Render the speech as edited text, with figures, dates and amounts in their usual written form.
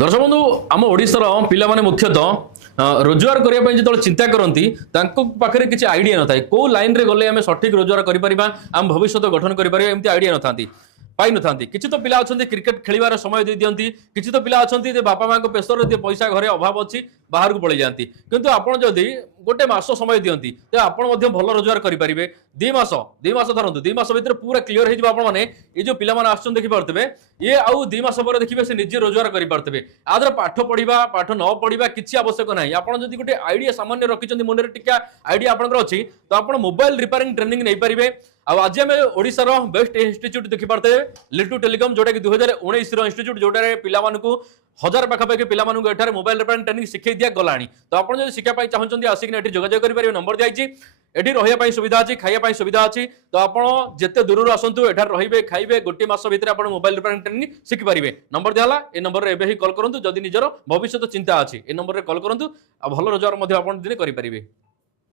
दर्शक बंधु आम ओडिशार पिला माने मुख्यतः रोजगार करने जो चिंता करती पाखे किसी आईडिया न था कौ लाइन रे गले आम सठिक रोजगार करें आम भविष्य गठन करें एमती आईडिया न था पाई न था किसी तो पिला अच्छा क्रिकेट खेलार समय दे दिखती किसी तो पिला अच्छा बापा माँ प्रेसर पैसा घरे अभाव अच्छी बाहर को पलि जाती किंतु आपड़ जदि गोटे मास समय दिखती तो आप भल रोजगार करेंगे दी मास धरतु दी मास भितर पूरा क्लीयर हो ये जो पिला आसुन देखिपे ये आउ दी मास पर देखिए से निजे रोजगार करेंगे आदर पाठ पढ़ा पाठ न पढ़ा किसी आवश्यक ना आप गोटे आईडिया सामान्य रखिंट मन में टिका आईडिया आपंकर अच्छी तो आप मोबाइल रिपेयरिंग ट्रेनिंग नहीं पारे आज आम ओडिशार बेस्ट इंस्टीट्यूट देखिपे लिटू टेलीकॉम जोटा कि 2019 इंस्टीट्यूट जोटा पिला 1000 पाखापाखि पिला मोबाइल रिपेयरिंग ट्रेनिंग शिखे दिया गला तो आप शिखापी चाहते आसिक जोगाजोग करेंगे नंबर दिखाई एठी रही सुविधा अच्छी खाइबा सुविधा अच्छी तो आप जिते दूर आसतु एठार रे खाइबे गोटे मास भितर आप मोबाइल रिपेयरिंग ट्रेनिंग शिखिपारे नंबर दिया ए नंबर एवं ही कल करूँ जदि निजर भविष्य चिंता अच्छी ए नंबर में कल करूँ भल रोजगार दिन करेंगे।